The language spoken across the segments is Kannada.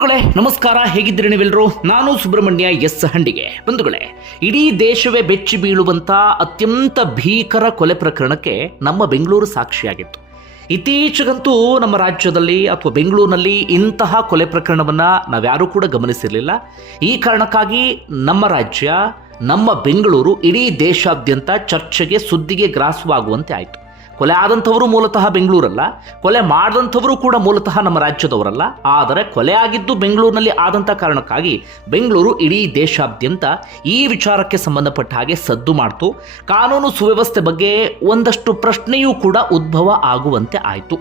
ಬಂಧುಗಳೇ, ನಮಸ್ಕಾರ. ಹೇಗಿದ್ದೀರಿ ನೀವೆಲ್ಲರೂ? ನಾನು ಸುಬ್ರಹ್ಮಣ್ಯ ಎಸ್ ಹಂಡಿಗೆ. ಬಂಧುಗಳೇ, ಇಡೀ ದೇಶವೇ ಬೆಚ್ಚಿ ಬೀಳುವಂತ ಅತ್ಯಂತ ಭೀಕರ ಕೊಲೆ ಪ್ರಕರಣಕ್ಕೆ ನಮ್ಮ ಬೆಂಗಳೂರು ಸಾಕ್ಷಿಯಾಗಿತ್ತು. ಇತ್ತೀಚೆಗಂತೂ ನಮ್ಮ ರಾಜ್ಯದಲ್ಲಿ ಅಥವಾ ಬೆಂಗಳೂರಿನಲ್ಲಿ ಇಂತಹ ಕೊಲೆ ಪ್ರಕರಣವನ್ನ ನಾವ್ಯಾರೂ ಕೂಡ ಗಮನಿಸಿರಲಿಲ್ಲ. ಈ ಕಾರಣಕ್ಕಾಗಿ ನಮ್ಮ ರಾಜ್ಯ, ನಮ್ಮ ಬೆಂಗಳೂರು ಇಡೀ ದೇಶಾದ್ಯಂತ ಚರ್ಚೆಗೆ ಸುದ್ದಿಗೆ ಗ್ರಾಸವಾಗುವಂತೆ ಆಯಿತು. ಕೊಲೆ ಆದಂಥವರು ಮೂಲತಃ ಬೆಂಗಳೂರಲ್ಲ, ಕೊಲೆ ಮಾಡಿದಂಥವರು ಕೂಡ ಮೂಲತಃ ನಮ್ಮ ರಾಜ್ಯದವರಲ್ಲ. ಆದರೆ ಕೊಲೆ ಆಗಿದ್ದು ಬೆಂಗಳೂರಿನಲ್ಲಿ ಆದಂಥ ಕಾರಣಕ್ಕಾಗಿ ಬೆಂಗಳೂರು ಇಡೀ ದೇಶಾದ್ಯಂತ ಈ ವಿಚಾರಕ್ಕೆ ಸಂಬಂಧಪಟ್ಟ ಹಾಗೆ ಸದ್ದು ಮಾಡ್ತು. ಕಾನೂನು ಸುವ್ಯವಸ್ಥೆ ಬಗ್ಗೆ ಒಂದಷ್ಟು ಪ್ರಶ್ನೆಯೂ ಕೂಡ ಉದ್ಭವ ಆಗುವಂತೆ ಆಯಿತು.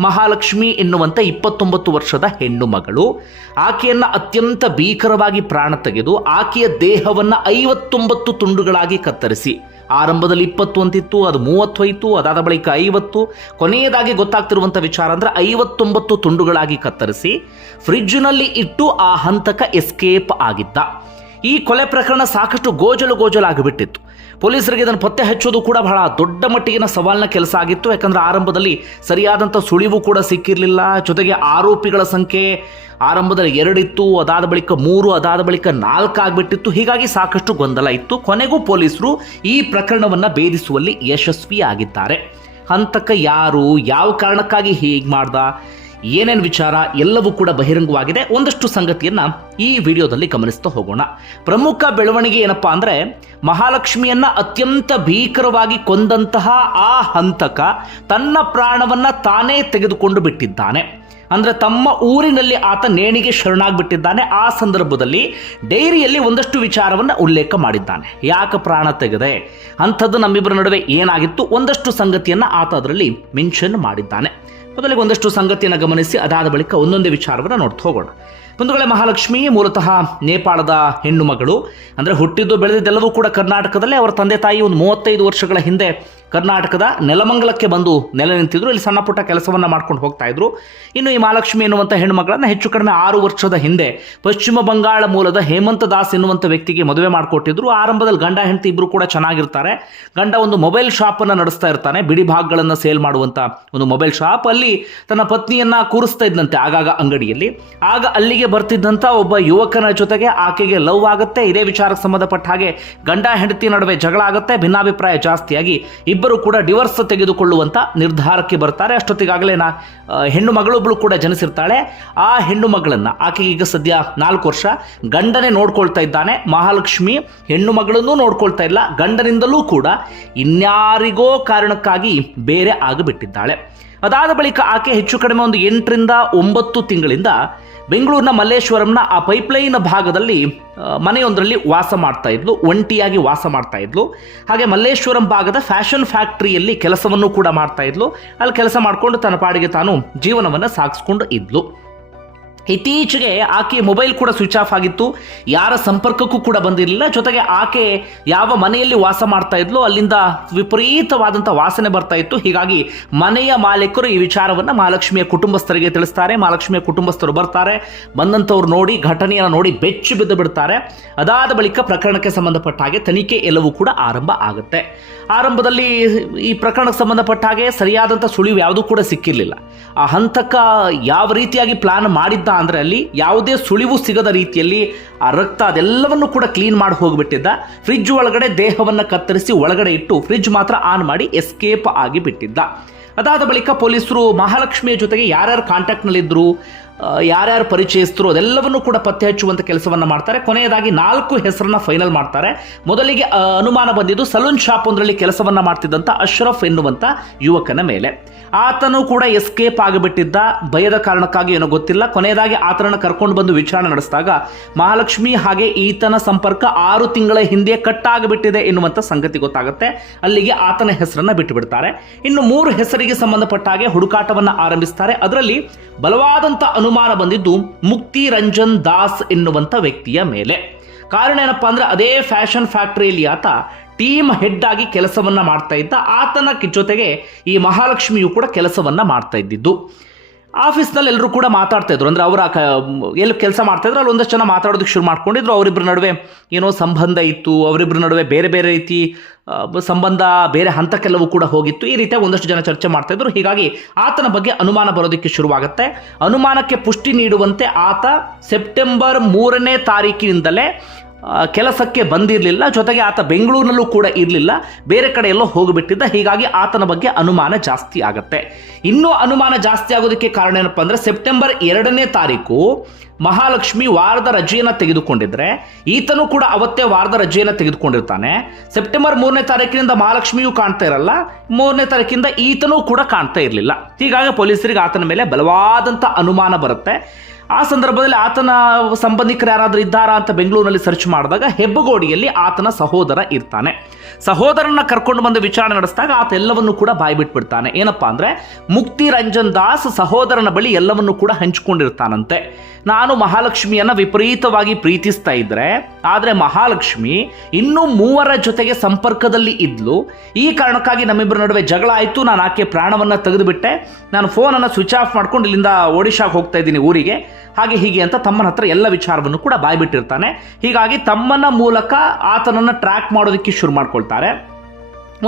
ಮಹಾಲಕ್ಷ್ಮಿ ಎನ್ನುವಂಥ ಇಪ್ಪತ್ತೊಂಬತ್ತು ವರ್ಷದ ಹೆಣ್ಣು ಮಗಳು, ಆಕೆಯನ್ನು ಅತ್ಯಂತ ಭೀಕರವಾಗಿ ಪ್ರಾಣ ತೆಗೆದು ಆಕೆಯ ದೇಹವನ್ನು ಐವತ್ತೊಂಬತ್ತು ತುಂಡುಗಳಾಗಿ ಕತ್ತರಿಸಿ ಆರಂಭದಲ್ಲಿ ಇಪ್ಪತ್ತು ಅಂತಿತ್ತು, ಅದು ಮೂವತ್ತು ಹೋಯಿತು, ಅದಾದ ಬಳಿಕ ಐವತ್ತು. ಕೊನೆಯದಾಗಿ ಗೊತ್ತಾಗ್ತಿರುವಂಥ ವಿಚಾರ ಅಂದ್ರೆ ಐವತ್ತೊಂಬತ್ತು ತುಂಡುಗಳಾಗಿ ಕತ್ತರಿಸಿ ಫ್ರಿಡ್ಜ್ನಲ್ಲಿ ಇಟ್ಟು ಆ ಹಂತಕ ಎಸ್ಕೇಪ್ ಆಗಿದ್ದ. ಈ ಕೊಲೆ ಪ್ರಕರಣ ಸಾಕಷ್ಟು ಗೋಜಲು ಗೋಜಲಾಗಿಬಿಟ್ಟಿತ್ತು ಪೊಲೀಸರಿಗೆ ಇದನ್ನು ಪತ್ತೆ ಹಚ್ಚೋದು ಕೂಡ ಬಹಳ ದೊಡ್ಡ ಮಟ್ಟಿಗಿನ ಸವಾಲಿನ ಕೆಲಸ ಆಗಿತ್ತು. ಯಾಕಂದ್ರೆ ಆರಂಭದಲ್ಲಿ ಸರಿಯಾದಂಥ ಸುಳಿವು ಕೂಡ ಸಿಕ್ಕಿರಲಿಲ್ಲ. ಜೊತೆಗೆ ಆರೋಪಿಗಳ ಸಂಖ್ಯೆ ಆರಂಭದಲ್ಲಿ ಎರಡಿತ್ತು, ಅದಾದ ಬಳಿಕ ಮೂರು, ಅದಾದ ಬಳಿಕ ನಾಲ್ಕು ಆಗಿಬಿಟ್ಟಿತ್ತು. ಹೀಗಾಗಿ ಸಾಕಷ್ಟು ಗೊಂದಲ ಇತ್ತು. ಕೊನೆಗೂ ಪೊಲೀಸರು ಈ ಪ್ರಕರಣವನ್ನು ಭೇದಿಸುವಲ್ಲಿ ಯಶಸ್ವಿಯಾಗಿದ್ದಾರೆ. ಹಂತಕ ಯಾರು, ಯಾವ ಕಾರಣಕ್ಕಾಗಿ ಹೀಗೆ ಮಾಡ್ದ ಏನೇನು ವಿಚಾರ ಎಲ್ಲವೂ ಕೂಡ ಬಹಿರಂಗವಾಗಿದೆ, ಒಂದಷ್ಟು ಸಂಗತಿಯನ್ನ ಈ ವಿಡಿಯೋದಲ್ಲಿ ಗಮನಿಸ್ತಾ ಹೋಗೋಣ. ಪ್ರಮುಖ ಬೆಳವಣಿಗೆ ಏನಪ್ಪಾ ಅಂದ್ರೆ, ಮಹಾಲಕ್ಷ್ಮಿಯನ್ನ ಅತ್ಯಂತ ಭೀಕರವಾಗಿ ಕೊಂದಂತಹ ಆ ಹಂತಕ ತನ್ನ ಪ್ರಾಣವನ್ನ ತಾನೇ ತೆಗೆದುಕೊಂಡು ಬಿಟ್ಟಿದ್ದಾನೆ. ಅಂದ್ರೆ ತಮ್ಮ ಊರಿನಲ್ಲಿ ಆತ ನೇಣಿಗೆ ಶರಣಾಗ್ಬಿಟ್ಟಿದ್ದಾನೆ. ಆ ಸಂದರ್ಭದಲ್ಲಿ ಡೈರಿಯಲ್ಲಿ ಒಂದಷ್ಟು ವಿಚಾರವನ್ನು ಉಲ್ಲೇಖ ಮಾಡಿದ್ದಾನೆ. ಯಾಕೆ ಪ್ರಾಣ ತೆಗೆದೆ? ಅಂಥದ್ದು ನಮ್ಮಿಬ್ಬರ ನಡುವೆ ಏನಾಗಿತ್ತು? ಒಂದಷ್ಟು ಸಂಗತಿಯನ್ನು ಆತ ಅದರಲ್ಲಿ ಮೆನ್ಷನ್ ಮಾಡಿದ್ದಾನೆ. ಮೊದಲಿಗೆ ಒಂದಷ್ಟು ಸಂಗತಿಯನ್ನು ಗಮನಿಸಿ ಅದಾದ ಬಳಿಕ ಒಂದೊಂದೇ ವಿಚಾರವನ್ನು ನೋಡ್ತಾ ಹೋಗೋಣ. ಬಂಧುಗಳೇ, ಮಹಾಲಕ್ಷ್ಮಿ ಮೂಲತಃ ನೇಪಾಳದ ಹೆಣ್ಣು ಮಗಳು ಅಂದರೆ ಹುಟ್ಟಿದ್ದು ಬೆಳೆದಿದ್ದೆಲ್ಲವೂ ಕೂಡ ಕರ್ನಾಟಕದಲ್ಲೇ. ಅವರ ತಂದೆ ತಾಯಿ ಒಂದು ಮೂವತ್ತೈದು ವರ್ಷಗಳ ಹಿಂದೆ ಕರ್ನಾಟಕದ ನೆಲಮಂಗಲಕ್ಕೆ ಬಂದು ನೆಲೆ ನಿಂತಿದ್ರು. ಇಲ್ಲಿ ಸಣ್ಣ ಪುಟ್ಟ ಕೆಲಸವನ್ನು ಮಾಡ್ಕೊಂಡು ಹೋಗ್ತಾ ಇದ್ರು. ಇನ್ನು ಈ ಮಹಾಲಕ್ಷ್ಮಿ ಎನ್ನುವಂಥ ಹೆಣ್ಣು ಮಗಳನ್ನು ಹೆಚ್ಚು ಕಡಿಮೆ ಆರು ವರ್ಷದ ಹಿಂದೆ ಪಶ್ಚಿಮ ಬಂಗಾಳ ಮೂಲದ ಹೇಮಂತ ದಾಸ್ ಎನ್ನುವಂಥ ವ್ಯಕ್ತಿಗೆ ಮದುವೆ ಮಾಡಿಕೊಟ್ಟಿದ್ರು. ಆರಂಭದಲ್ಲಿ ಗಂಡ, ಹೆಂಡತಿ ಇಬ್ಬರು ಕೂಡ ಚೆನ್ನಾಗಿರ್ತಾರೆ. ಗಂಡ ಒಂದು ಮೊಬೈಲ್ ಶಾಪನ್ನು ನಡೆಸ್ತಾ ಇರ್ತಾನೆ. ಬಿಡಿ ಭಾಗಗಳನ್ನು ಸೇಲ್ ಮಾಡುವಂಥ ಒಂದು ಮೊಬೈಲ್ ಶಾಪ್. ಅಲ್ಲಿ ತನ್ನ ಪತ್ನಿಯನ್ನ ಕೂರಿಸ್ತಾ ಇದ್ದಂತೆ ಆಗಾಗ ಅಂಗಡಿಯಲ್ಲಿ. ಆಗ ಅಲ್ಲಿಗೆ ಬರ್ತಿದ್ದಂಥ ಒಬ್ಬ ಯುವಕನ ಜೊತೆಗೆ ಆಕೆಗೆ ಲವ್ ಆಗುತ್ತೆ. ಇದೇ ವಿಚಾರಕ್ಕೆ ಸಂಬಂಧಪಟ್ಟ ಹಾಗೆ ಗಂಡ ಹೆಂಡತಿ ನಡುವೆ ಜಗಳ ಆಗುತ್ತೆ. ಭಿನ್ನಾಭಿಪ್ರಾಯ ಜಾಸ್ತಿಯಾಗಿ ಇಬ್ಬರು ಕೂಡ ಡಿವರ್ಸ್ ತೆಗೆದುಕೊಳ್ಳುವಂತ ನಿರ್ಧಾರಕ್ಕೆ ಬರ್ತಾರೆ. ಅಷ್ಟೊತ್ತಿಗಾಗಲೇ ನಾ ಹೆಣ್ಣು ಮಗಳೊಬ್ಬಳು ಕೂಡ ಜನಿಸಿರ್ತಾಳೆ. ಆ ಹೆಣ್ಣು ಮಗಳನ್ನ, ಆಕೆಗೆ ಈಗ ಸದ್ಯ ನಾಲ್ಕು ವರ್ಷ, ಗಂಡನೇ ನೋಡ್ಕೊಳ್ತಾ ಇದ್ದಾನೆ. ಮಹಾಲಕ್ಷ್ಮಿ ಹೆಣ್ಣು ಮಗಳನ್ನೂ ನೋಡ್ಕೊಳ್ತಾ ಇಲ್ಲ. ಗಂಡನಿಂದಲೂ ಕೂಡ ಇನ್ಯಾರಿಗೋ ಕಾರಣಕ್ಕಾಗಿ ಬೇರೆ ಆಗಿಬಿಟ್ಟಿದ್ದಾಳೆ. ಅದಾದ ಬಳಿಕ ಆಕೆ ಹೆಚ್ಚು ಕಡಿಮೆ ಒಂದು ಎಂಟರಿಂದ ಒಂಬತ್ತು ತಿಂಗಳಿಂದ ಬೆಂಗಳೂರಿನ ಮಲ್ಲೇಶ್ವರಂನ ಆ ಪೈಪ್ಲೈನ್ ಭಾಗದಲ್ಲಿ ಮನೆಯೊಂದರಲ್ಲಿ ವಾಸ ಮಾಡ್ತಾ ಇದ್ಲು, ಒಂಟಿಯಾಗಿ ವಾಸ ಮಾಡ್ತಾ ಇದ್ಲು. ಹಾಗೆ ಮಲ್ಲೇಶ್ವರಂ ಭಾಗದ ಫ್ಯಾಷನ್ ಫ್ಯಾಕ್ಟರಿಯಲ್ಲಿ ಕೆಲಸವನ್ನು ಕೂಡ ಮಾಡ್ತಾ ಇದ್ಲು. ಅಲ್ಲಿ ಕೆಲಸ ಮಾಡಿಕೊಂಡು ತನ್ನ ಪಾಡಿಗೆ ತಾನು ಜೀವನವನ್ನು ಸಾಗಿಸ್ಕೊಂಡು ಇದ್ಲು. ಇತ್ತೀಚೆಗೆ ಆಕೆ ಮೊಬೈಲ್ ಕೂಡ ಸ್ವಿಚ್ ಆಫ್ ಆಗಿತ್ತು. ಯಾರ ಸಂಪರ್ಕಕ್ಕೂ ಕೂಡ ಬಂದಿರಲಿಲ್ಲ. ಜೊತೆಗೆ ಆಕೆ ಯಾವ ಮನೆಯಲ್ಲಿ ವಾಸ ಮಾಡ್ತಾ ಇದ್ಲು ಅಲ್ಲಿಂದ ವಿಪರೀತವಾದಂಥ ವಾಸನೆ ಬರ್ತಾ ಇತ್ತು. ಹೀಗಾಗಿ ಮನೆಯ ಮಾಲೀಕರು ಈ ವಿಚಾರವನ್ನು ಮಹಾಲಕ್ಷ್ಮಿಯ ಕುಟುಂಬಸ್ಥರಿಗೆ ತಿಳಿಸ್ತಾರೆ. ಮಹಾಲಕ್ಷ್ಮಿಯ ಕುಟುಂಬಸ್ಥರು ಬರ್ತಾರೆ. ಬಂದಂಥವ್ರು ನೋಡಿ, ಘಟನೆಯನ್ನು ನೋಡಿ ಬೆಚ್ಚಿ ಬಿದ್ದು ಬಿಡ್ತಾರೆ. ಅದಾದ ಬಳಿಕ ಪ್ರಕರಣಕ್ಕೆ ಸಂಬಂಧಪಟ್ಟ ಹಾಗೆ ತನಿಖೆ ಎಲ್ಲವೂ ಕೂಡ ಆರಂಭ ಆಗುತ್ತೆ. ಆರಂಭದಲ್ಲಿ ಈ ಪ್ರಕರಣಕ್ಕೆ ಸಂಬಂಧಪಟ್ಟ ಹಾಗೆ ಸರಿಯಾದಂಥ ಸುಳಿವು ಯಾವುದೂ ಕೂಡ ಸಿಕ್ಕಿರಲಿಲ್ಲ. ಆ ಹಂತಕ ಯಾವ ರೀತಿಯಾಗಿ ಪ್ಲಾನ್ ಮಾಡಿದ್ದ ಅಂದರೆ ಅಲ್ಲಿ ಯಾವುದೇ ಸುಳಿವು ಸಿಗದ ರೀತಿಯಲ್ಲಿ ಆ ರಕ್ತ ಅದೆಲ್ಲವನ್ನು ಕೂಡ ಕ್ಲೀನ್ ಮಾಡಿ ಹೋಗಿಬಿಟ್ಟಿದ್ದ. ಫ್ರಿಜ್ ಒಳಗಡೆ ದೇಹವನ್ನು ಕತ್ತರಿಸಿ ಒಳಗಡೆ ಇಟ್ಟು ಫ್ರಿಜ್ ಮಾತ್ರ ಆನ್ ಮಾಡಿ ಎಸ್ಕೇಪ್ ಆಗಿ ಬಿಟ್ಟಿದ್ದ. ಅದಾದ ಬಳಿಕ ಪೊಲೀಸರು ಮಹಾಲಕ್ಷ್ಮಿಯ ಜೊತೆಗೆ ಯಾರ್ಯಾರು ಕಾಂಟ್ಯಾಕ್ಟ್ನಲ್ಲಿದ್ದರು ಯಾರ್ಯಾರು ಪರಿಚಯಿಸ್ತರು ಅದೆಲ್ಲವನ್ನು ಕೂಡ ಪತ್ತೆ ಹಚ್ಚುವಂಥ ಕೆಲಸವನ್ನು ಮಾಡ್ತಾರೆ. ಕೊನೆಯದಾಗಿ ನಾಲ್ಕು ಹೆಸರನ್ನ ಫೈನಲ್ ಮಾಡ್ತಾರೆ. ಮೊದಲಿಗೆ ಅನುಮಾನ ಬಂದಿದ್ದು ಸಲೂನ್ ಶಾಪ್ ಒಂದರಲ್ಲಿ ಕೆಲಸವನ್ನ ಮಾಡ್ತಿದ್ದಂಥ ಅಶ್ರಫ್ ಎನ್ನುವಂಥ ಯುವಕನ ಮೇಲೆ. ಆತನು ಕೂಡ ಎಸ್ಕೇಪ್ ಆಗಿಬಿಟ್ಟಿದ್ದ. ಭಯದ ಕಾರಣಕ್ಕಾಗಿ ಏನೋ ಗೊತ್ತಿಲ್ಲ. ಕೊನೆಯದಾಗಿ ಆತನನ್ನು ಕರ್ಕೊಂಡು ಬಂದು ವಿಚಾರಣೆ ನಡೆಸಿದಾಗ ಮಹಾಲಕ್ಷ್ಮಿ ಹಾಗೆ ಈತನ ಸಂಪರ್ಕ ಆರು ತಿಂಗಳ ಹಿಂದೆ ಕಟ್ ಆಗಿಬಿಟ್ಟಿದೆ ಎನ್ನುವಂಥ ಸಂಗತಿ ಗೊತ್ತಾಗುತ್ತೆ. ಅಲ್ಲಿಗೆ ಆತನ ಹೆಸರನ್ನ ಬಿಟ್ಟು ಬಿಡ್ತಾರೆ ಇನ್ನು ಮೂರು ಹೆಸರಿಗೆ ಸಂಬಂಧಪಟ್ಟ ಹಾಗೆ ಹುಡುಕಾಟವನ್ನ ಆರಂಭಿಸ್ತಾರೆ. ಅದರಲ್ಲಿ ಬಲವಾದಂಥ ಅನುಮಾನ ಬಂದಿದ್ದು ಮುಕ್ತಿ ರಂಜನ್ ದಾಸ್ ಎನ್ನುವಂಥ ವ್ಯಕ್ತಿಯ ಮೇಲೆ. ಕಾರಣ ಏನಪ್ಪಾ ಅಂದ್ರೆ ಅದೇ ಫ್ಯಾಷನ್ ಫ್ಯಾಕ್ಟರಿಯಲ್ಲಿ ಆತ ಟೀಮ್ ಹೆಡ್ ಆಗಿ ಕೆಲಸವನ್ನ ಮಾಡ್ತಾ ಇದ್ದ. ಆತನ ಜೊತೆಗೆ ಈ ಮಹಾಲಕ್ಷ್ಮಿಯು ಕೂಡ ಕೆಲಸವನ್ನ ಮಾಡ್ತಾ ಇದ್ದಿದ್ದು. ಆಫೀಸ್ನಲ್ಲಿ ಎಲ್ಲರೂ ಕೂಡ ಮಾತಾಡ್ತಾ ಇದ್ರು. ಅಂದ್ರೆ ಅವರ ಎಲ್ಲಿ ಕೆಲಸ ಮಾಡ್ತಾ ಇದ್ರು ಅಲ್ಲಿ ಒಂದಷ್ಟು ಜನ ಮಾತಾಡೋದಕ್ಕೆ ಶುರು ಮಾಡ್ಕೊಂಡಿದ್ರು. ಅವರಿಬ್ಬರ ನಡುವೆ ಏನೋ ಸಂಬಂಧ ಇತ್ತು. ಅವರಿಬ್ಬರ ನಡುವೆ ಬೇರೆ ಬೇರೆ ರೀತಿ ಸಂಬಂಧ, ಬೇರೆ ಹಂತಕ್ಕೆಲ್ಲವೂ ಕೂಡ ಹೋಗಿತ್ತು. ಈ ರೀತಿಯಾಗಿ ಒಂದಷ್ಟು ಜನ ಚರ್ಚೆ ಮಾಡ್ತಾ ಇದ್ರು. ಹೀಗಾಗಿ ಆತನ ಬಗ್ಗೆ ಅನುಮಾನ ಬರೋದಕ್ಕೆ ಶುರುವಾಗುತ್ತೆ. ಅನುಮಾನಕ್ಕೆ ಪುಷ್ಟಿ ನೀಡುವಂತೆ ಆತ ಸೆಪ್ಟೆಂಬರ್ ಮೂರನೇ ತಾರೀಕಿನಿಂದಲೇ ಕೆಲಸಕ್ಕೆ ಬಂದಿರಲಿಲ್ಲ, ಜೊತೆಗೆ ಆತ ಬೆಂಗಳೂರಿನಲ್ಲೂ ಕೂಡ ಇರಲಿಲ್ಲ, ಬೇರೆ ಕಡೆ ಎಲ್ಲೋ ಹೋಗಿಬಿಟ್ಟಿದ್ದ, ಹೀಗಾಗಿ ಆತನ ಬಗ್ಗೆ ಅನುಮಾನ ಜಾಸ್ತಿ ಆಗುತ್ತೆ. ಇನ್ನೂ ಅನುಮಾನ ಜಾಸ್ತಿ ಆಗೋದಕ್ಕೆ ಕಾರಣ ಏನಪ್ಪ ಅಂದರೆ, ಸೆಪ್ಟೆಂಬರ್ ಎರಡನೇ ತಾರೀಕು ಮಹಾಲಕ್ಷ್ಮಿ ವಾರದ ರಜೆಯನ್ನು ತೆಗೆದುಕೊಂಡಿದ್ರೆ, ಈತನು ಕೂಡ ಅವತ್ತೇ ವಾರದ ರಜೆಯನ್ನು ತೆಗೆದುಕೊಂಡಿರ್ತಾನೆ. ಸೆಪ್ಟೆಂಬರ್ ಮೂರನೇ ತಾರೀಕಿನಿಂದ ಮಹಾಲಕ್ಷ್ಮಿಯೂ ಕಾಣ್ತಾ ಇರಲ್ಲ, ಮೂರನೇ ತಾರೀಕಿಂದ ಈತನೂ ಕೂಡ ಕಾಣ್ತಾ ಇರಲಿಲ್ಲ. ಹೀಗಾಗಿ ಪೊಲೀಸರಿಗೆ ಆತನ ಮೇಲೆ ಬಲವಾದಂಥ ಅನುಮಾನ ಬರುತ್ತೆ. ಆ ಸಂದರ್ಭದಲ್ಲಿ ಆತನ ಸಂಬಂಧಿಕರು ಯಾರಾದರೂ ಇದ್ದಾರಾ ಅಂತ ಬೆಂಗಳೂರಿನಲ್ಲಿ ಸರ್ಚ್ ಮಾಡಿದಾಗ ಹೆಬ್ಬಗೋಡಿಯಲ್ಲಿ ಆತನ ಸಹೋದರ ಇರ್ತಾನೆ. ಸಹೋದರನ ಕರ್ಕೊಂಡು ಬಂದು ವಿಚಾರಣೆ ನಡೆಸಿದಾಗ ಆತ ಎಲ್ಲವನ್ನು ಕೂಡ ಬಾಯ್ಬಿಟ್ಬಿಡ್ತಾನೆ ಏನಪ್ಪಾ ಅಂದ್ರೆ, ಮುಕ್ತಿ ರಂಜನ್ ದಾಸ್ ಸಹೋದರನ ಬಳಿ ಎಲ್ಲವನ್ನು ಕೂಡ ಹಂಚಿಕೊಂಡಿರ್ತಾನಂತೆ. ನಾನು ಮಹಾಲಕ್ಷ್ಮಿಯನ್ನು ವಿಪರೀತವಾಗಿ ಪ್ರೀತಿಸ್ತಾ ಇದ್ದರೆ ಆದ್ರೆ ಮಹಾಲಕ್ಷ್ಮಿ ಇನ್ನೂ ಮೂವರ ಜೊತೆಗೆ ಸಂಪರ್ಕದಲ್ಲಿ ಇದ್ಲು. ಈ ಕಾರಣಕ್ಕಾಗಿ ನಮ್ಮಿಬ್ಬರ ನಡುವೆ ಜಗಳ ಆಯಿತು. ನಾನು ಆಕೆ ಪ್ರಾಣವನ್ನ ತೆಗೆದುಬಿಟ್ಟೆ. ನಾನು ಫೋನನ್ನು ಸ್ವಿಚ್ ಆಫ್ ಮಾಡ್ಕೊಂಡು ಇಲ್ಲಿಂದ ಒಡಿಶಾಗೆ ಹೋಗ್ತಾ ಇದ್ದೀನಿ ಊರಿಗೆ. ಹಾಗೆ ಹೀಗೆ ಅಂತ ತಮ್ಮನ ಹತ್ರ ಎಲ್ಲ ವಿಚಾರವನ್ನು ಕೂಡ ಬಾಯ್ಬಿಟ್ಟಿರ್ತಾನೆ. ಹೀಗಾಗಿ ತಮ್ಮನ ಮೂಲಕ ಆತನನ್ನು ಟ್ರ್ಯಾಕ್ ಮಾಡೋದಕ್ಕೆ ಶುರು ಮಾಡ್ಕೊಳ್ತಾರೆ.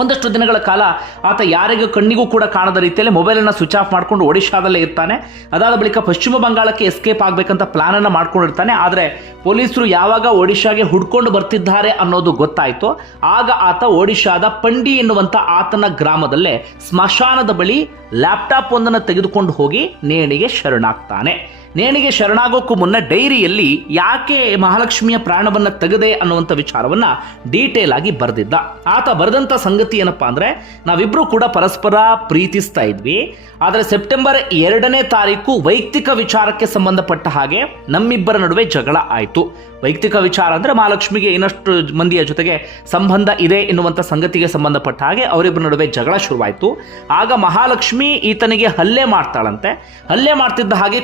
ಒಂದಷ್ಟು ದಿನಗಳ ಕಾಲ ಆತ ಯಾರಿಗೂ ಕಣ್ಣಿಗೂ ಕೂಡ ಕಾಣದ ರೀತಿಯಲ್ಲಿ ಮೊಬೈಲನ್ನು ಸ್ವಿಚ್ ಆಫ್ ಮಾಡಿಕೊಂಡು ಒಡಿಶಾದಲ್ಲೇ ಇರ್ತಾನೆ. ಅದಾದ ಬಳಿಕ ಪಶ್ಚಿಮ ಬಂಗಾಳಕ್ಕೆ ಎಸ್ಕೇಪ್ ಆಗಬೇಕಂತ ಪ್ಲಾನನ್ನು ಮಾಡ್ಕೊಂಡಿರ್ತಾನೆ. ಆದರೆ ಪೊಲೀಸರು ಯಾವಾಗ ಒಡಿಶಾಗೆ ಹುಡ್ಕೊಂಡು ಬರ್ತಿದ್ದಾರೆ ಅನ್ನೋದು ಗೊತ್ತಾಯಿತು. ಆಗ ಆತ ಒಡಿಶಾದ ಪಂಡಿ ಎನ್ನುವಂಥ ಆತನ ಗ್ರಾಮದಲ್ಲೇ ಸ್ಮಶಾನದ ಬಳಿ ಲ್ಯಾಪ್ಟಾಪ್ ಒಂದನ್ನು ತೆಗೆದುಕೊಂಡು ಹೋಗಿ ನೇಣಿಗೆ ಶರಣಾಗ್ತಾನೆ. ನೇಣಿಗೆ ಶರಣಾಗೋಕ್ಕೂ ಮುನ್ನ ಡೈರಿಯಲ್ಲಿ ಯಾಕೆ ಮಹಾಲಕ್ಷ್ಮಿಯ ಪ್ರಾಣವನ್ನ ತೆಗೆದೆ ಅನ್ನುವಂಥ ವಿಚಾರವನ್ನ ಡೀಟೇಲ್ ಆಗಿ ಬರೆದಿದ್ದ. ಆತ ಬರೆದಂಥ ಸಂಗತಿ ಏನಪ್ಪಾ ಅಂದ್ರೆ ನಾವಿಬ್ಬರು ಕೂಡ ಪರಸ್ಪರ ಪ್ರೀತಿಸ್ತಾ ಇದ್ವಿ. ಆದರೆ ಸೆಪ್ಟೆಂಬರ್ ಎರಡನೇ ತಾರೀಕು ವೈಯಕ್ತಿಕ ವಿಚಾರಕ್ಕೆ ಸಂಬಂಧಪಟ್ಟ ಹಾಗೆ ನಮ್ಮಿಬ್ಬರ ನಡುವೆ ಜಗಳ ಆಯಿತು. ವೈಯಕ್ತಿಕ ವಿಚಾರ ಅಂದ್ರೆ ಮಹಾಲಕ್ಷ್ಮಿಗೆ ಇನ್ನಷ್ಟು ಮಂದಿಯ ಜೊತೆಗೆ ಸಂಬಂಧ ಇದೆ ಎನ್ನುವಂಥ ಸಂಗತಿಗೆ ಸಂಬಂಧಪಟ್ಟ ಹಾಗೆ ಅವರಿಬ್ಬರ ನಡುವೆ ಜಗಳ ಶುರುವಾಯಿತು. ಆಗ ಮಹಾಲಕ್ಷ್ಮಿ ಈತನಿಗೆ ಹಲ್ಲೆ ಮಾಡ್ತಾಳಂತೆ. ಹಲ್ಲೆ ಮಾಡ್ತಿದ್ದ ಹಾಗೆ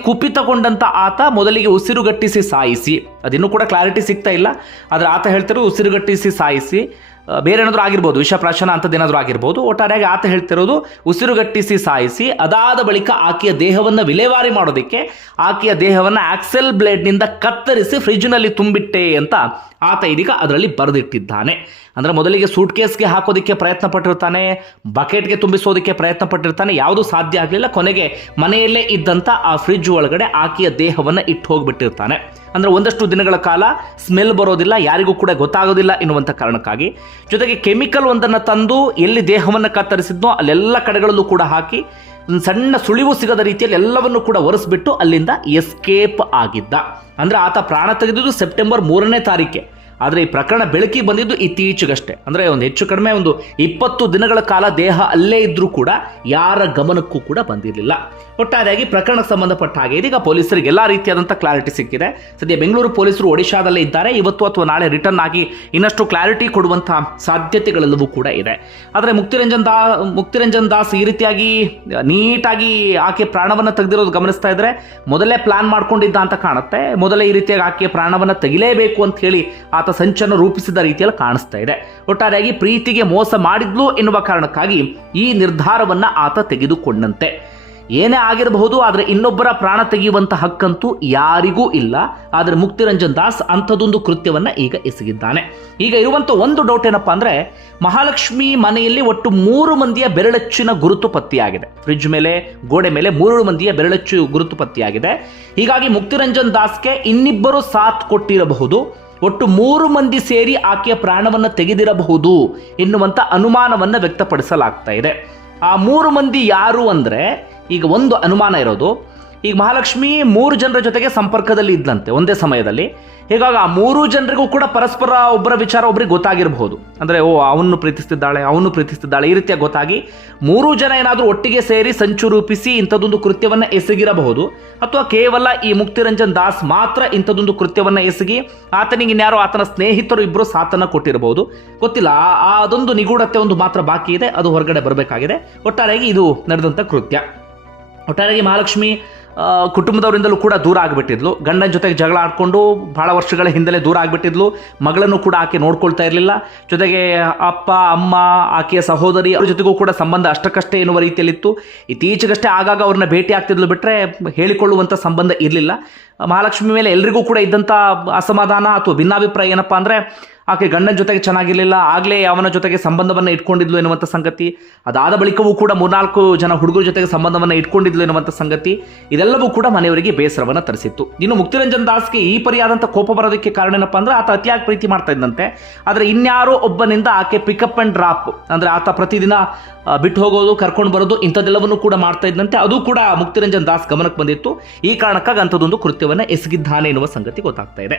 ಕುಪಿತಗೊಂಡಂತ ಆತ ಮೊದಲಿಗೆ ಉಸಿರುಗಟ್ಟಿಸಿ ಸಾಯಿಸಿ. ಅದಿನ್ನೂ ಕೂಡ ಕ್ಲಾರಿಟಿ ಸಿಗ್ತಾ ಇಲ್ಲ. ಆದರೆ ಆತ ಹೇಳ್ತಾರೆ ಉಸಿರುಗಟ್ಟಿಸಿ ಸಾಯಿಸಿ. ಬೇರೆ ಏನಾದರೂ ಆಗಿರ್ಬೋದು ವಿಷ ಪ್ರಾಶನ ಅಂಥದ್ದೇನಾದರೂ ಆಗಿರ್ಬೋದು, ಒಟ್ಟಾರೆಯಾಗಿ ಆತ ಹೇಳ್ತಿರೋದು ಉಸಿರುಗಟ್ಟಿಸಿ ಸಾಯಿಸಿ, ಅದಾದ ಬಳಿಕ ಆಕೆಯ ದೇಹವನ್ನು ವಿಲೇವಾರಿ ಮಾಡೋದಕ್ಕೆ, ಆಕೆಯ ದೇಹವನ್ನು ಆಕ್ಸೆಲ್ ಬ್ಲೇಡ್ನಿಂದ ಕತ್ತರಿಸಿ ಫ್ರಿಜ್ನಲ್ಲಿ ತುಂಬಿಟ್ಟೆ ಅಂತ ಆತ ಇದೀಗ ಅದರಲ್ಲಿ ಬರೆದಿಟ್ಟಿದ್ದಾನೆ. ಅಂದರೆ ಮೊದಲಿಗೆ ಸೂಟ್ ಕೇಸ್ಗೆ ಹಾಕೋದಕ್ಕೆ ಪ್ರಯತ್ನ ಪಟ್ಟಿರ್ತಾನೆ ಬಕೆಟ್ಗೆ ತುಂಬಿಸೋದಕ್ಕೆ ಪ್ರಯತ್ನ ಪಟ್ಟಿರ್ತಾನೆ ಯಾವುದು ಸಾಧ್ಯ ಆಗಲಿಲ್ಲ, ಕೊನೆಗೆ ಮನೆಯಲ್ಲೇ ಇದ್ದಂಥ ಆ ಫ್ರಿಜ್ ಒಳಗಡೆ ಆಕೆಯ ದೇಹವನ್ನು ಇಟ್ಟು ಹೋಗ್ಬಿಟ್ಟಿರ್ತಾನೆ. ಅಂದರೆ ಒಂದಷ್ಟು ದಿನಗಳ ಕಾಲ ಸ್ಮೆಲ್ ಬರೋದಿಲ್ಲ, ಯಾರಿಗೂ ಕೂಡ ಗೊತ್ತಾಗೋದಿಲ್ಲ ಎನ್ನುವಂಥ ಕಾರಣಕ್ಕಾಗಿ. ಜೊತೆಗೆ ಕೆಮಿಕಲ್ ಒಂದನ್ನು ತಂದು ಎಲ್ಲಿ ದೇಹವನ್ನು ಕತ್ತರಿಸಿದ್ನೋ ಅಲ್ಲೆಲ್ಲ ಕಡೆಗಳಲ್ಲೂ ಕೂಡ ಹಾಕಿ, ಒಂದು ಸಣ್ಣ ಸುಳಿವು ಸಿಗದ ರೀತಿಯಲ್ಲಿ ಎಲ್ಲವನ್ನು ಕೂಡ ಒರೆಸ್ಬಿಟ್ಟು ಅಲ್ಲಿಂದ ಎಸ್ಕೇಪ್ ಆಗಿದ್ದ. ಅಂದರೆ ಆತ ಪ್ರಾಣ ತೆಗೆದಿದ್ದು ಸೆಪ್ಟೆಂಬರ್ ಮೂರನೇ ತಾರೀಕೆ ಆದರೆ ಈ ಪ್ರಕರಣ ಬೆಳಕಿ ಬಂದಿದ್ದು ಇತ್ತೀಚೆಗಷ್ಟೇ. ಅಂದರೆ ಒಂದು ಹೆಚ್ಚು ಕಡಿಮೆ ಒಂದು ಇಪ್ಪತ್ತು ದಿನಗಳ ಕಾಲ ದೇಹ ಅಲ್ಲೇ ಇದ್ದರೂ ಕೂಡ ಯಾರ ಗಮನಕ್ಕೂ ಕೂಡ ಬಂದಿರಲಿಲ್ಲ. ಒಟ್ಟಾರೆಯಾಗಿ ಪ್ರಕರಣಕ್ಕೆ ಸಂಬಂಧಪಟ್ಟ ಹಾಗೆ ಇದೀಗ ಪೊಲೀಸರಿಗೆ ಎಲ್ಲ ರೀತಿಯಾದಂಥ ಕ್ಲಾರಿಟಿ ಸಿಕ್ಕಿದೆ. ಸದ್ಯ ಬೆಂಗಳೂರು ಪೊಲೀಸರು ಒಡಿಶಾದಲ್ಲೇ ಇದ್ದಾರೆ. ಇವತ್ತು ಅಥವಾ ನಾಳೆ ರಿಟರ್ನ್ ಆಗಿ ಇನ್ನಷ್ಟು ಕ್ಲಾರಿಟಿ ಕೊಡುವಂಥ ಸಾಧ್ಯತೆಗಳೆಲ್ಲವೂ ಕೂಡ ಇದೆ. ಆದರೆ ಮುಕ್ತಿರಂಜನ್ ದಾ, ಮುಕ್ತಿರಂಜನ್ ದಾಸ್ ಈ ರೀತಿಯಾಗಿ ನೀಟಾಗಿ ಆಕೆ ಪ್ರಾಣವನ್ನು ತೆಗೆದಿರೋದು ಗಮನಿಸ್ತಾ ಇದ್ರೆ ಮೊದಲೇ ಪ್ಲಾನ್ ಮಾಡ್ಕೊಂಡಿದ್ದ ಅಂತ ಕಾಣುತ್ತೆ. ಮೊದಲೇ ಈ ರೀತಿಯಾಗಿ ಆಕೆ ಪ್ರಾಣವನ್ನು ತೆಗಿಲೇಬೇಕು ಅಂತ ಹೇಳಿ ಆತ ಸಂಚನ್ನು ರೂಪಿಸಿದ ರೀತಿಯಲ್ಲಿ ಕಾಣಿಸ್ತಾ ಇದೆ. ಒಟ್ಟಾರೆಯಾಗಿ ಪ್ರೀತಿಗೆ ಮೋಸ ಮಾಡಿದ್ಲು ಎನ್ನುವ ಕಾರಣಕ್ಕಾಗಿ ಈ ನಿರ್ಧಾರವನ್ನ ಆತ ತೆಗೆದುಕೊಂಡಂತೆ. ಏನೇ ಆಗಿರಬಹುದು, ಆದರೆ ಇನ್ನೊಬ್ಬರ ಪ್ರಾಣ ತೆಗೆಯುವಂಥ ಹಕ್ಕಂತೂ ಯಾರಿಗೂ ಇಲ್ಲ. ಆದರೆ ಮುಕ್ತಿರಂಜನ್ ದಾಸ್ ಅಂಥದ್ದೊಂದು ಕೃತ್ಯವನ್ನು ಈಗ ಎಸಗಿದ್ದಾನೆ. ಈಗ ಇರುವಂಥ ಒಂದು ಡೌಟ್ ಏನಪ್ಪಾ ಅಂದರೆ, ಮಹಾಲಕ್ಷ್ಮಿ ಮನೆಯಲ್ಲಿ ಒಟ್ಟು ಮೂರು ಮಂದಿಯ ಬೆರಳಚ್ಚಿನ ಗುರುತು ಪತ್ತೆಯಾಗಿದೆ. ಫ್ರಿಡ್ಜ್ ಮೇಲೆ, ಗೋಡೆ ಮೇಲೆ ಮೂರು ಮಂದಿಯ ಬೆರಳಚ್ಚು ಗುರುತು ಪತ್ತೆಯಾಗಿದೆ. ಹೀಗಾಗಿ ಮುಕ್ತಿರಂಜನ್ ದಾಸ್ಗೆ ಇನ್ನಿಬ್ಬರು ಸಾಥ್ ಕೊಟ್ಟಿರಬಹುದು. ಒಟ್ಟು ಮೂರು ಮಂದಿ ಸೇರಿ ಆಕೆಯ ಪ್ರಾಣವನ್ನು ತೆಗೆದಿರಬಹುದು ಎನ್ನುವಂತ ಅನುಮಾನವನ್ನು ವ್ಯಕ್ತಪಡಿಸಲಾಗ್ತಾ ಇದೆ. ಆ ಮೂರು ಮಂದಿ ಯಾರು ಅಂದ್ರೆ ಈಗ ಒಂದು ಅನುಮಾನ ಇರೋದು ಈಗ ಮಹಾಲಕ್ಷ್ಮಿ ಮೂರು ಜನರ ಜೊತೆಗೆ ಸಂಪರ್ಕದಲ್ಲಿ ಇದ್ದಂತೆ ಒಂದೇ ಸಮಯದಲ್ಲಿ. ಹೀಗಾಗಿ ಆ ಮೂರು ಜನರಿಗೂ ಕೂಡ ಪರಸ್ಪರ ಒಬ್ಬರ ವಿಚಾರ ಒಬ್ಬರಿಗೆ ಗೊತ್ತಾಗಿರಬಹುದು. ಅಂದ್ರೆ, ಓ, ಅವನು ಪ್ರೀತಿಸ್ತಿದ್ದಾಳೆ ಅವನು ಪ್ರೀತಿಸ್ತಿದ್ದಾಳೆ, ಈ ರೀತಿಯ ಗೊತ್ತಾಗಿ ಮೂರು ಜನ ಏನಾದರೂ ಒಟ್ಟಿಗೆ ಸೇರಿ ಸಂಚು ರೂಪಿಸಿ ಇಂಥದ್ದೊಂದು ಕೃತ್ಯವನ್ನ ಎಸಗಿರಬಹುದು. ಅಥವಾ ಕೇವಲ ಈ ಮುಕ್ತಿರಂಜನ್ ದಾಸ್ ಮಾತ್ರ ಇಂಥದೊಂದು ಕೃತ್ಯವನ್ನ ಎಸಗಿ ಆತನಿಗೆ ಇನ್ಯಾರೋ ಆತನ ಸ್ನೇಹಿತರು ಇಬ್ಬರು ಸಾತನ ಕೊಟ್ಟಿರಬಹುದು. ಗೊತ್ತಿಲ್ಲ, ಆ- ಅದೊಂದು ನಿಗೂಢತೆ ಒಂದು ಮಾತ್ರ ಬಾಕಿ ಇದೆ, ಅದು ಹೊರಗಡೆ ಬರಬೇಕಾಗಿದೆ. ಒಟ್ಟಾರೆಯಾಗಿ ಇದು ನಡೆದಂಥ ಕೃತ್ಯ. ಒಟ್ಟಾರೆಯಾಗಿ ಮಹಾಲಕ್ಷ್ಮಿ ಕುಟುಂಬದವರಿಂದಲೂ ಕೂಡ ದೂರ ಆಗಿಬಿಟ್ಟಿದ್ಲು. ಗಂಡನ ಜೊತೆಗೆ ಜಗಳ ಆಡ್ಕೊಂಡು ಭಾಳ ವರ್ಷಗಳ ಹಿಂದಲೇ ದೂರ ಆಗಿಬಿಟ್ಟಿದ್ಲು. ಮಗಳನ್ನು ಕೂಡ ಆಕೆ ನೋಡ್ಕೊಳ್ತಾ ಇರಲಿಲ್ಲ. ಜೊತೆಗೆ ಅಪ್ಪ, ಅಮ್ಮ, ಆಕೆಯ ಸಹೋದರಿ ಅವ್ರ ಜೊತೆಗೂ ಕೂಡ ಸಂಬಂಧ ಅಷ್ಟಕ್ಕಷ್ಟೇ ಎನ್ನುವ ರೀತಿಯಲ್ಲಿತ್ತು. ಇತ್ತೀಚೆಗಷ್ಟೇ ಆಗಾಗ ಅವ್ರನ್ನ ಭೇಟಿ ಆಗ್ತಿದ್ಲು ಬಿಟ್ಟರೆ ಹೇಳಿಕೊಳ್ಳುವಂಥ ಸಂಬಂಧ ಇರಲಿಲ್ಲ. ಮಹಾಲಕ್ಷ್ಮಿ ಮೇಲೆ ಎಲ್ರಿಗೂ ಕೂಡ ಇದ್ದಂಥ ಅಸಮಾಧಾನ ಅಥವಾ ಭಿನ್ನಾಭಿಪ್ರಾಯ ಏನಪ್ಪ ಅಂದರೆ ಆಕೆ ಗಂಡನ ಜೊತೆಗೆ ಚೆನ್ನಾಗಿರಲಿಲ್ಲ, ಆಗಲೇ ಅವನ ಜೊತೆಗೆ ಸಂಬಂಧವನ್ನು ಇಟ್ಕೊಂಡಿದ್ಲು ಎನ್ನುವಂಥ ಸಂಗತಿ, ಅದಾದ ಬಳಿಕವೂ ಕೂಡ ಮೂರ್ನಾಲ್ಕು ಜನ ಹುಡುಗರ ಜೊತೆಗೆ ಸಂಬಂಧವನ್ನು ಇಟ್ಕೊಂಡಿದ್ಲು ಎನ್ನುವಂಥ ಸಂಗತಿ, ಇದೆಲ್ಲವೂ ಕೂಡ ಮನೆಯವರಿಗೆ ಬೇಸರವನ್ನು ತರಿಸಿತ್ತು. ಇನ್ನು ಮುಕ್ತಿರಂಜನ್ ದಾಸ್ಗೆ ಈ ಪರಿಯಾದಂಥ ಕೋಪ ಬರೋದಕ್ಕೆ ಕಾರಣ ಏನಪ್ಪ ಅಂದ್ರೆ ಆತ ಅತಿಯಾಗಿ ಪ್ರೀತಿ ಮಾಡ್ತಾ ಇದ್ದಂತೆ ಆದರೆ ಇನ್ಯಾರೋ ಒಬ್ಬನಿಂದ ಆಕೆ ಪಿಕಪ್ ಆ್ಯಂಡ್ ಡ್ರಾಪ್ ಅಂದರೆ ಆತ ಪ್ರತಿದಿನ ಬಿಟ್ಟು ಹೋಗೋದು, ಕರ್ಕೊಂಡು ಬರೋದು, ಇಂಥದ್ದೆಲ್ಲವನ್ನು ಕೂಡ ಮಾಡ್ತಾ ಇದ್ದಂತೆ ಅದು ಕೂಡ ಮುಕ್ತಿರಂಜನ್ ದಾಸ್ ಗಮನಕ್ಕೆ ಬಂದಿತ್ತು. ಈ ಕಾರಣಕ್ಕಾಗಿ ಅಂಥದ್ದೊಂದು ಕೃತ್ಯವನ್ನು ಎಸಗಿದ್ದಾನೆ ಎನ್ನುವ ಸಂಗತಿ ಗೊತ್ತಾಗ್ತಾ ಇದೆ.